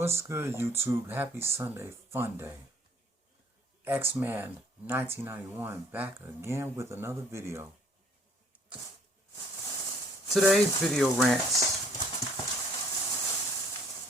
What's good, YouTube? Happy Sunday Fun Day. X-Man 1991 back again with another video. Today's video rants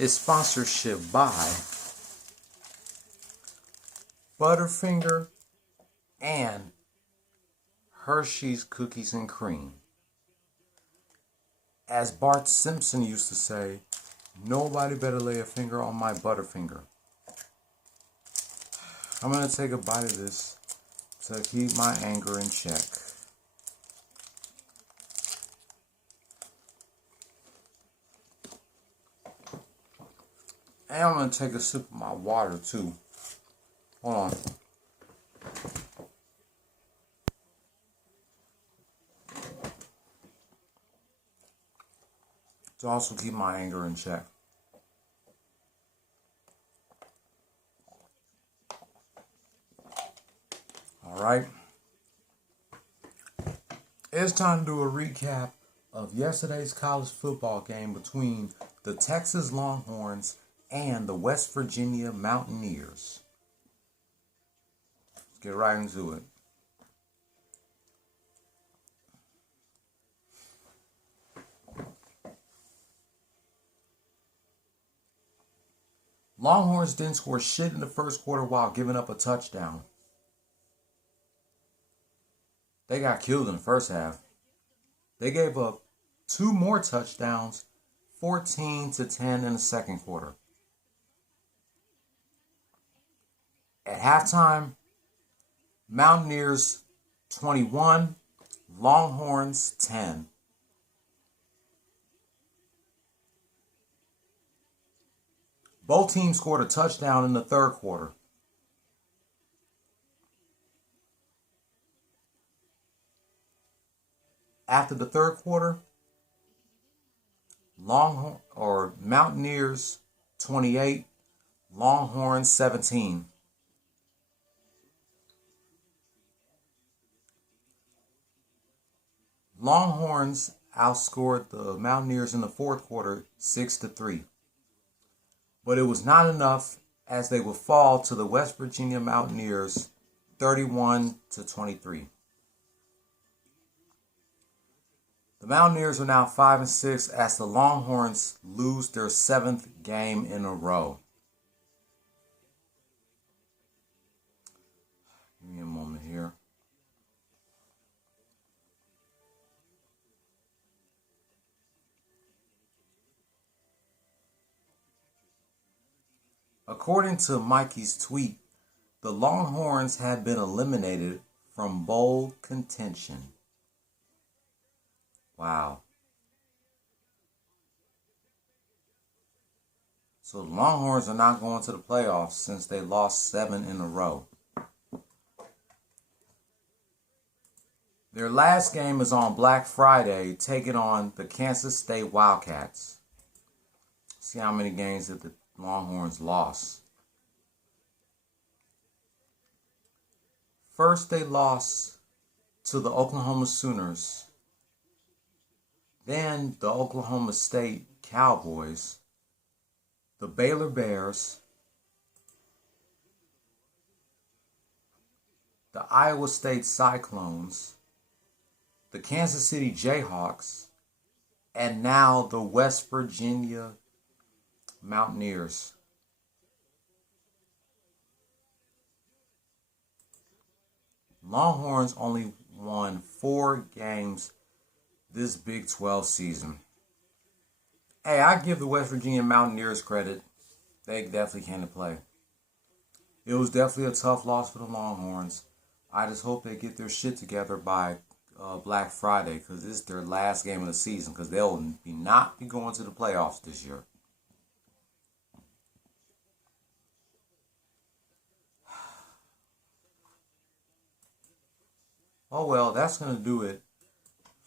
is sponsorship by Butterfinger and Hershey's Cookies and Cream. As Bart Simpson used to say, nobody better lay a finger on my Butterfinger. I'm going to take a bite of this to keep my anger in check. And I'm going to take a sip of my water too. Hold on. To also keep my anger in check. Alright. It's time to do a recap of yesterday's college football game between the Texas Longhorns and the West Virginia Mountaineers. Let's get right into it. Longhorns didn't score shit in the first quarter while giving up a touchdown. They got killed in the first half. They gave up 2 more touchdowns, 14-10 in the second quarter. At halftime, Mountaineers 21, Longhorns 10. Both teams scored a touchdown in the third quarter. After the third quarter, Mountaineers 28, Longhorns 17. Longhorns outscored the Mountaineers in the fourth quarter 6-3. But it was not enough, as they would fall to the West Virginia Mountaineers 31-23. The Mountaineers are now 5-6 as the Longhorns lose their 7th game in a row. Give me a moment here. According to Mikey's tweet, the Longhorns had been eliminated from bowl contention. Wow. So the Longhorns are not going to the playoffs since they lost 7 in a row. Their last game is on Black Friday, taking on the Kansas State Wildcats. See how many games that the Longhorns lost. First, they lost to the Oklahoma Sooners. Then the Oklahoma State Cowboys, the Baylor Bears, the Iowa State Cyclones, the Kansas City Jayhawks, and now the West Virginia Mountaineers. Longhorns only won 4 games this Big 12 season. Hey, I give the West Virginia Mountaineers credit. They definitely came to play. It was definitely a tough loss for the Longhorns. I just hope they get their shit together by Black Friday, because this is their last game of the season, because they'll not be going to the playoffs this year. Oh well, that's going to do it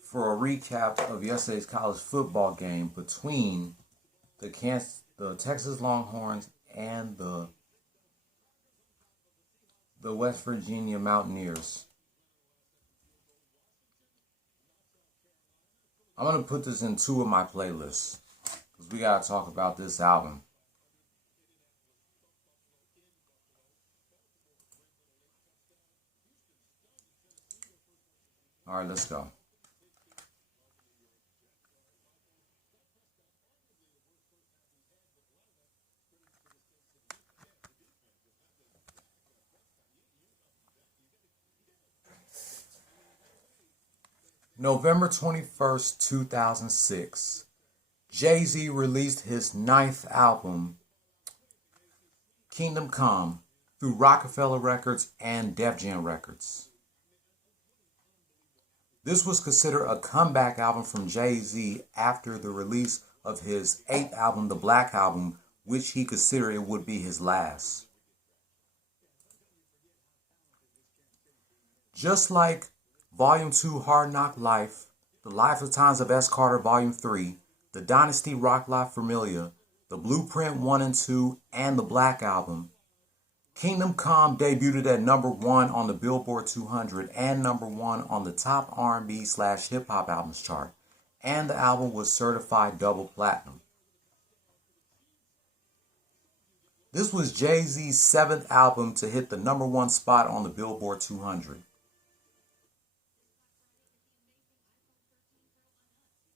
for a recap of yesterday's college football game between the Texas Longhorns and the West Virginia Mountaineers. I'm going to put this in 2 of my playlists, because we got to talk about this album. All right, let's go. November 21st, 2006, Jay-Z released his 9th album, Kingdom Come, through Rockefeller Records and Def Jam Records. This was considered a comeback album from Jay-Z after the release of his 8th album, The Black Album, which he considered it would be his last. Just like Volume 2, Hard Knock Life, The Life of Times of S. Carter, Volume 3, The Dynasty Rock La Familia, The Blueprint 1 and 2, and The Black Album, Kingdom Come debuted at #1 on the Billboard 200 and #1 on the top R&B/hip-hop albums chart, and the album was certified double platinum. This was Jay-Z's 7th album to hit the #1 spot on the Billboard 200.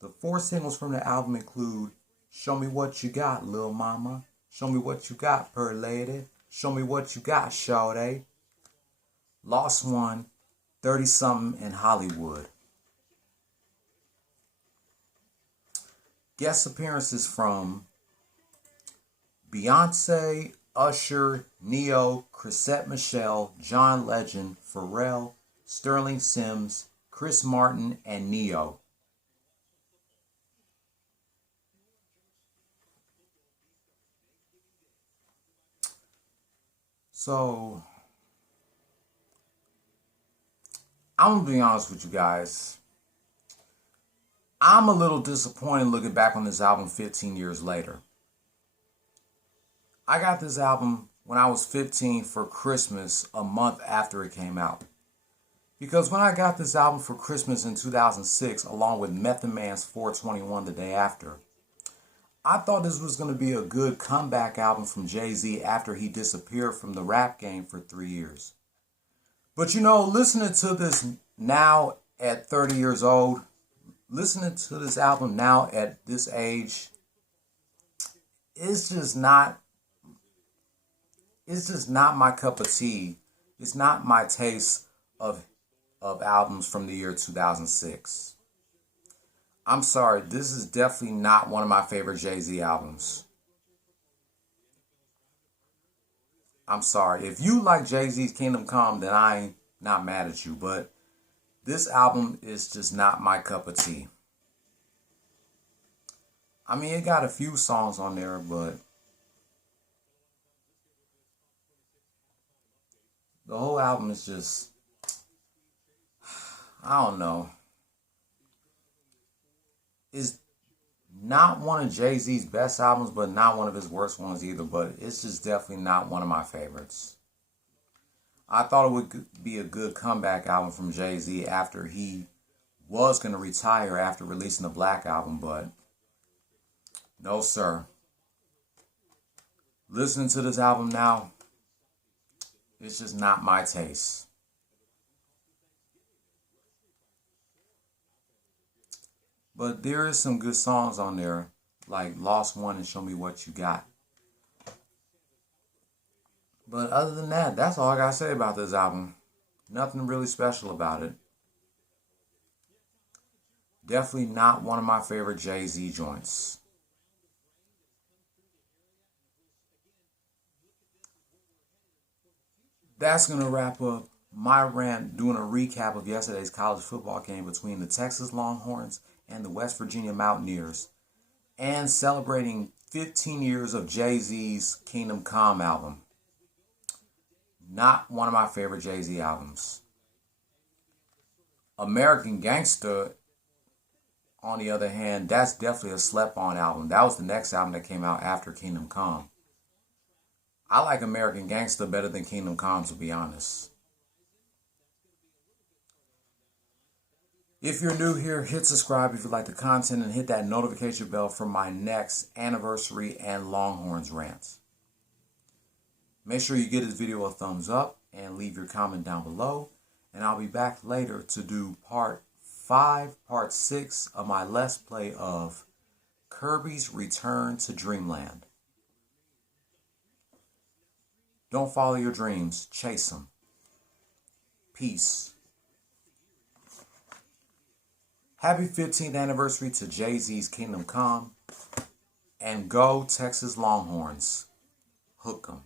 The 4 singles from the album include Show Me What You Got, Lil Mama, Show Me What You Got, Purr Lady, Show Me What You Got, Shawty, Lost One, 30-something in Hollywood. Guest appearances from Beyonce, Usher, Neo, Chrisette Michele, John Legend, Pharrell, Sterling Sims, Chris Martin, and Neo. So, I'm going to be honest with you guys. I'm a little disappointed looking back on this album 15 years later. I got this album when I was 15 for Christmas, a month after it came out. Because when I got this album for Christmas in 2006, along with Method Man's 421 the day after, I thought this was going to be a good comeback album from Jay-Z after he disappeared from the rap game for 3 years. But you know, listening to this now at 30 years old, listening to this album now at this age, it's just not my cup of tea. It's not my taste of albums from the year 2006. I'm sorry, this is definitely not one of my favorite Jay-Z albums. I'm sorry. If you like Jay-Z's Kingdom Come, then I ain't not mad at you. But this album is just not my cup of tea. I mean, it got a few songs on there, but the whole album is just, I don't know. It's not one of Jay-Z's best albums, but not one of his worst ones either. But it's just definitely not one of my favorites. I thought it would be a good comeback album from Jay-Z after he was going to retire after releasing the Black Album, but no, sir. Listening to this album now, it's just not my taste. But there is some good songs on there, like Lost One and Show Me What You Got. But other than that, that's all I got to say about this album. Nothing really special about it. Definitely not one of my favorite Jay-Z joints. That's going to wrap up my rant doing a recap of yesterday's college football game between the Texas Longhorns and the West Virginia Mountaineers, and celebrating 15 years of Jay-Z's Kingdom Come album. Not one of my favorite Jay-Z albums. American Gangster, on the other hand, that's definitely a slept-on album. That was the next album that came out after Kingdom Come. I like American Gangster better than Kingdom Come, to be honest. If you're new here, hit subscribe if you like the content and hit that notification bell for my next anniversary and Longhorns rants. Make sure you give this video a thumbs up and leave your comment down below. And I'll be back later to do part 5, part 6 of my Let's Play of Kirby's Return to Dreamland. Don't follow your dreams, chase them. Peace. Happy 15th anniversary to Jay-Z's Kingdom Come. And go Texas Longhorns. Hook 'em.